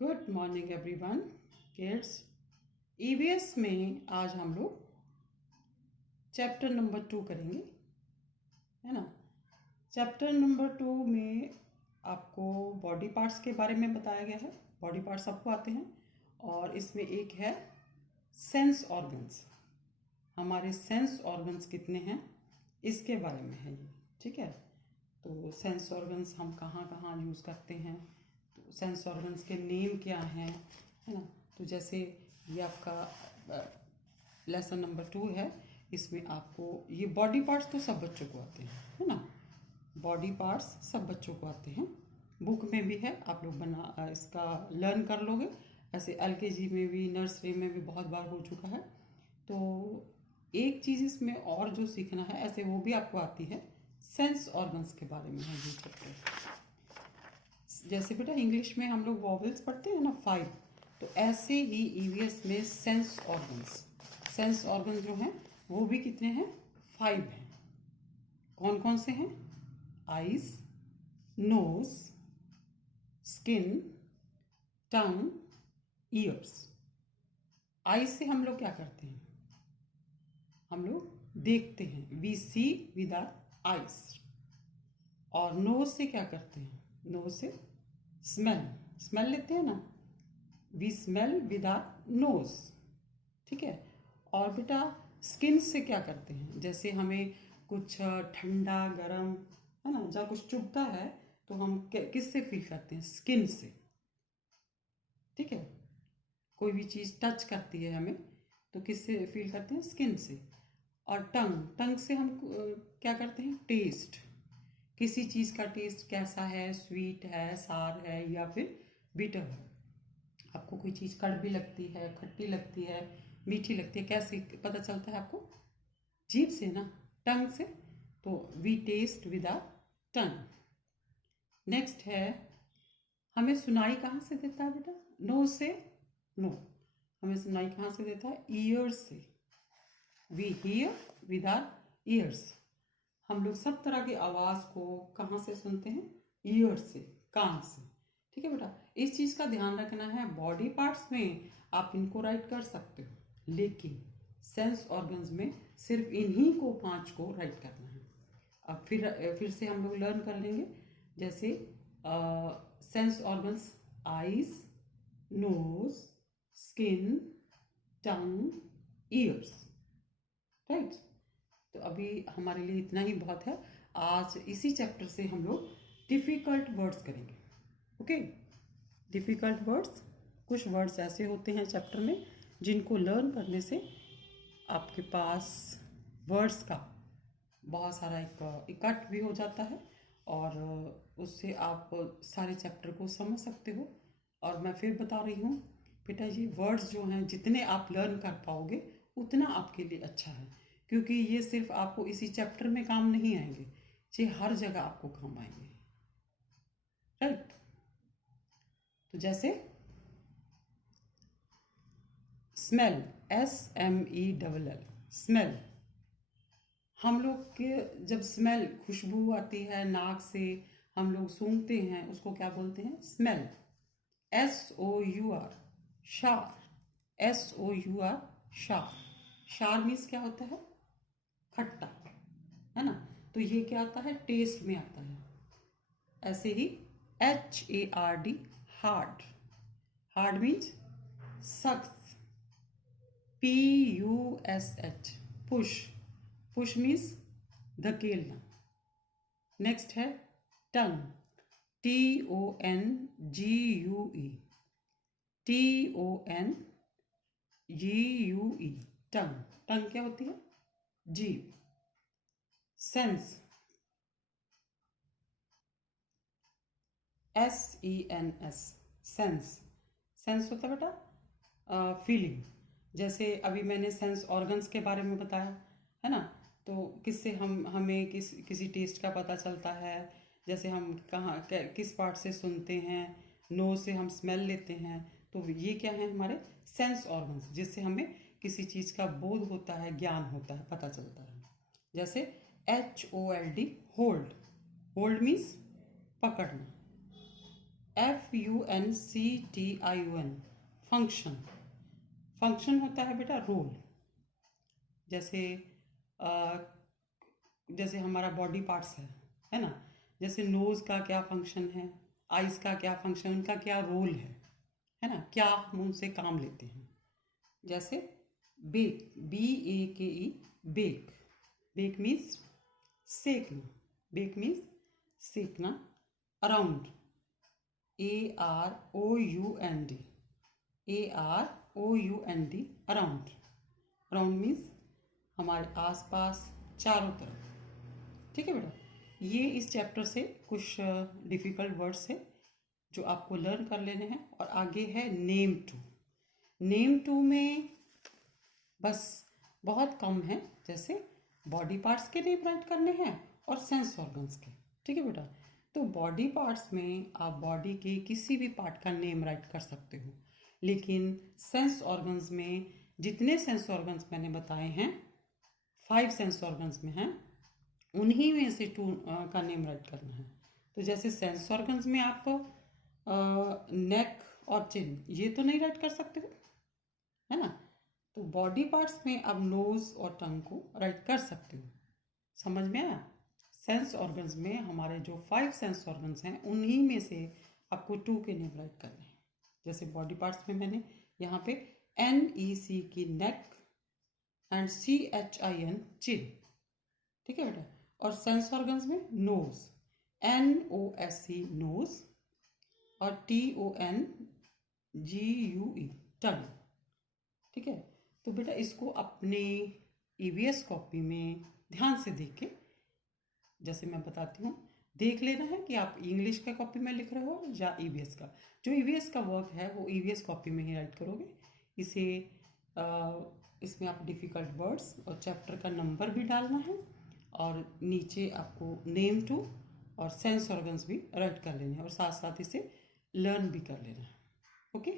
Good morning everyone kids. EVS में आज हम लोग चैप्टर नंबर 2 करेंगे, है ना। चैप्टर नंबर 2 में आपको बॉडी पार्ट्स के बारे में बताया गया है। बॉडी पार्ट्स सबको आते हैं और इसमें एक है सेंस ऑर्गन्स। हमारे सेंस ऑर्गन्स कितने हैं इसके बारे में है ये, ठीक है। तो सेंस ऑर्गन्स हम कहाँ कहाँ यूज़ करते हैं, तो सेंस ऑर्गन्स के नेम क्या हैं, है ना। तो जैसे ये आपका लेसन नंबर 2 है, इसमें आपको ये बॉडी पार्ट्स तो सब बच्चों को आते हैं, है ना। बॉडी पार्ट्स सब बच्चों को आते हैं, बुक में भी है, आप लोग बना इसका लर्न कर लोगे। ऐसे एलकेजी में भी, नर्सरी में भी बहुत बार हो चुका है। तो एक चीज़ इसमें और जो सीखना है, ऐसे वो भी आपको आती है, सेंस ऑर्गन्स के बारे में है ये चैप्टर। जैसे बेटा इंग्लिश में हम लोग वॉवेल्स पढ़ते हैं ना 5, तो ऐसे ही ईवीएस में सेंस ऑर्गन्स जो हैं वो भी कितने हैं, 5 हैं। कौन कौन से हैं? Eyes, nose, skin, tongue, years. Eyes से हम लोग क्या करते हैं, हम लोग देखते हैं, we see with our eyes. और नोज से क्या करते हैं, नोज से स्मेल लेते हैं ना, we smell with our nose, ठीक है। और बेटा स्किन से क्या करते हैं, जैसे हमें कुछ ठंडा गरम, है ना, जब कुछ चुभता है तो हम किससे फील करते हैं, स्किन से, ठीक है। कोई भी चीज़ टच करती है हमें तो किससे फील करते हैं, स्किन से। और टंग से हम क्या करते हैं, टेस्ट, किसी चीज़ का टेस्ट कैसा है, स्वीट है, सार है या फिर बीटर है। आपको कोई चीज़ कड़वी लगती है, खट्टी लगती है, मीठी लगती है, कैसे पता चलता है आपको, जीभ से ना, टंग से। तो we taste with our tongue. Next है, हमें सुनाई कहाँ से देता है बेटा, नोज से? नो, हमें सुनाई कहाँ से देता है, ईयर्स से। We hear with our ears. हम लोग सब तरह की आवाज़ को कहाँ से सुनते हैं, ईयर्स से, कान से, ठीक है बेटा। इस चीज़ का ध्यान रखना है। बॉडी पार्ट्स में आप इनको राइट कर सकते हो, लेकिन सेंस ऑर्गन्स में सिर्फ इन्हीं को 5 को राइट करना है। अब फिर से हम लोग लर्न कर लेंगे। जैसे sense organs, eyes, nose, skin, tongue, ears, right. तो अभी हमारे लिए इतना ही बहुत है। आज इसी चैप्टर से हम लोग डिफ़िकल्ट वर्ड्स करेंगे, ओके। डिफ़िकल्ट वर्ड्स, कुछ वर्ड्स ऐसे होते हैं चैप्टर में जिनको लर्न करने से आपके पास वर्ड्स का बहुत सारा इकट्ठ भी हो जाता है और उससे आप सारे चैप्टर को समझ सकते हो। और मैं फिर बता रही हूँ बेटा, ये वर्ड्स जो हैं जितने आप लर्न कर पाओगे उतना आपके लिए अच्छा है, क्योंकि ये सिर्फ आपको इसी चैप्टर में काम नहीं आएंगे, ये हर जगह आपको काम आएंगे, राइट। तो जैसे स्मेल, SMELL, स्मेल। हम लोग के जब स्मेल, खुशबू आती है नाक से, हम लोग सूंघते हैं, उसको क्या बोलते हैं, स्मेल। SOUR, शार, SOUR, शार। शार मीन्स क्या होता है, खट्टा, है ना। तो ये क्या आता है, टेस्ट में आता है। ऐसे ही HARD, हार्ड, हार्ड मीन्स सख्त। PUSH, पुश, पुश मीन्स धकेलना। नेक्स्ट है टंग, TONGUE, TONGUE, टंग। टंग क्या होती है, जीभ। Sense, SENS, sense. सेंस होता है बेटा फीलिंग। जैसे अभी मैंने सेंस ऑर्गन्स के बारे में बताया, है ना। तो किससे हमें किसी टेस्ट का पता चलता है, जैसे हम किस पार्ट से सुनते हैं, नोज से हम स्मेल लेते हैं। तो ये क्या है, हमारे सेंस ऑर्गन्स, जिससे हमें किसी चीज़ का बोध होता है, ज्ञान होता है, पता चलता है। जैसे HOLD, होल्ड, होल्ड मीन्स पकड़ना। FUNCTION, function. फंक्शन होता है बेटा रोल। जैसे जैसे हमारा बॉडी पार्ट्स है ना, जैसे नोज का क्या फंक्शन है, आइज का क्या फंक्शन, उनका क्या रोल है ना, क्या हम उनसे काम लेते हैं। जैसे bake, BAKE, bake. Bake means सेकना, बेक मीन्स सेकना। Around, AROUND, AROUND, around. Around means हमारे आसपास, चारों तरफ। ठीक है बेटा, ये इस चैप्टर से कुछ डिफ़िकल्ट वर्ड्स है जो आपको लर्न कर लेने हैं। और आगे है नेम टू। नेम टू में बस बहुत कम है, जैसे बॉडी पार्ट्स के नेम राइट करने हैं और सेंस ऑर्गन्स के। ठीक है बेटा, तो बॉडी पार्ट्स में आप बॉडी के किसी भी पार्ट का नेम राइट कर सकते हो, लेकिन सेंस ऑर्गन्स में जितने सेंस ऑर्गन्स मैंने बताए हैं, 5 सेंस ऑर्गन्स में हैं, उन्हीं में से 2 का नेम राइट करना है। तो जैसे सेंस ऑर्गन्स में आप नेक और चिन ये तो नहीं राइट कर सकते हो, है ना। तो बॉडी पार्ट्स में अब नोज और टंग को राइट कर सकते हो। समझ में आया। सेंस ऑर्गन्स में हमारे जो 5 सेंस ऑर्गन्स हैं, उन्हीं में से आपको 2 के नेम राइट करने हैं। जैसे बॉडी पार्ट्स में मैंने यहाँ पे NEC की नेक एंड CHIN चिन। ठीक है बेटा, और सेंस ऑर्गन्स में नोज, NOSE नोज, और TONGUE टंग। ठीक है, तो बेटा इसको अपने EVS कॉपी में ध्यान से देख के, जैसे मैं बताती हूँ, देख लेना है कि आप इंग्लिश का कॉपी में लिख रहे हो या EVS का। जो EVS का वर्क है वो EVS कॉपी में ही राइट करोगे। इसे इसमें आप डिफ़िकल्ट वर्ड्स और चैप्टर का नंबर भी डालना है, और नीचे आपको नेम टू और सेंस ऑर्गन्स भी राइट कर लेने हैं, और साथ साथ इसे लर्न भी कर लेना है। ओके।